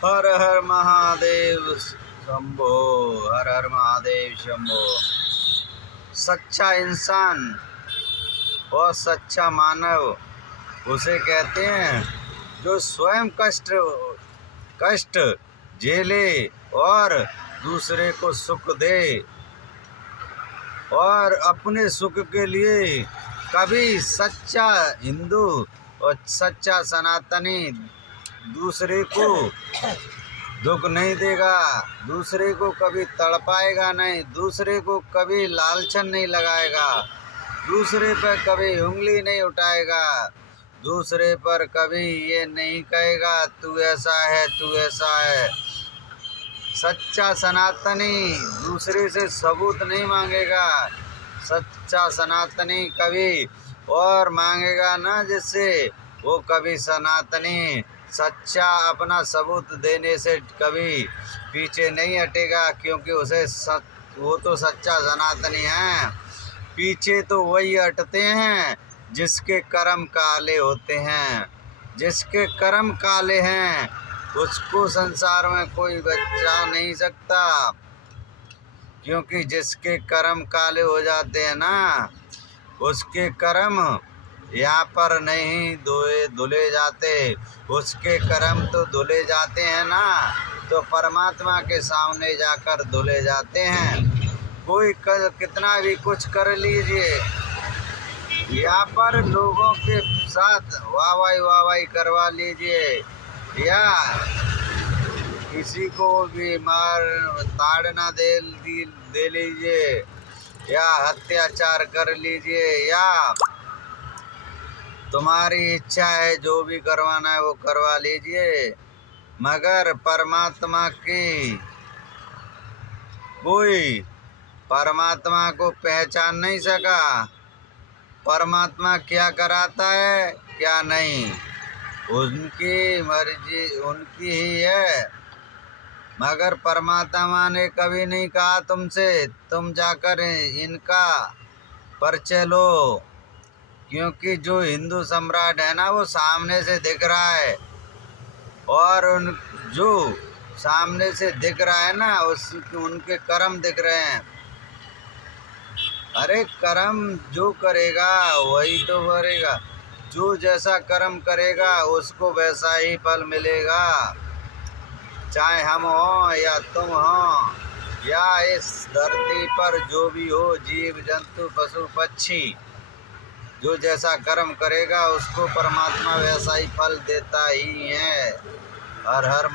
हर हर महादेव शंभो, हर हर महादेव शंभो। सच्चा इंसान और सच्चा मानव उसे कहते हैं जो स्वयं कष्ट झेले और दूसरे को सुख दे, और अपने सुख के लिए कभी सच्चा हिंदू और सच्चा सनातनी दूसरे को दुख नहीं देगा, दूसरे को कभी तड़पाएगा नहीं, दूसरे को कभी लालचन नहीं लगाएगा, दूसरे पर कभी उंगली नहीं उठाएगा, दूसरे पर कभी ये नहीं कहेगा तू ऐसा है तू ऐसा है। सच्चा सनातनी दूसरे से सबूत नहीं मांगेगा, सच्चा सनातनी कभी और मांगेगा ना, जिससे वो कभी सनातनी सच्चा अपना सबूत देने से कभी पीछे नहीं हटेगा, क्योंकि वो तो सच्चा सनातनी है। पीछे तो वही हटते हैं जिसके कर्म काले होते हैं, जिसके कर्म काले हैं उसको संसार में कोई बचा नहीं सकता, क्योंकि जिसके कर्म काले हो जाते हैं ना, उसके कर्म यहाँ पर नहीं धुले जाते, उसके कर्म तो धुले जाते हैं ना, तो परमात्मा के सामने जाकर धुले जाते हैं। कोई कितना भी कुछ कर लीजिए, यहाँ पर लोगों के साथ वाहवाही करवा लीजिए, या किसी को भी ताड़ना दे लीजिए, या अत्याचार कर लीजिए, या तुम्हारी इच्छा है जो भी करवाना है वो करवा लीजिए, मगर परमात्मा की कोई परमात्मा को पहचान नहीं सका। परमात्मा क्या कराता है क्या नहीं, उनकी मर्जी उनकी ही है, मगर परमात्मा ने कभी नहीं कहा तुमसे तुम जाकर इनका परिचय लो, क्योंकि जो हिंदू सम्राट है ना वो सामने से दिख रहा है, और जो सामने से दिख रहा है ना उनके कर्म दिख रहे हैं। अरे कर्म जो करेगा वही तो करेगा, जो जैसा कर्म करेगा उसको वैसा ही फल मिलेगा, चाहे हम हों या तुम हो, या इस धरती पर जो भी हो, जीव जंतु पशु पक्षी, जो जैसा कर्म करेगा उसको परमात्मा वैसा ही फल देता ही है। हर हर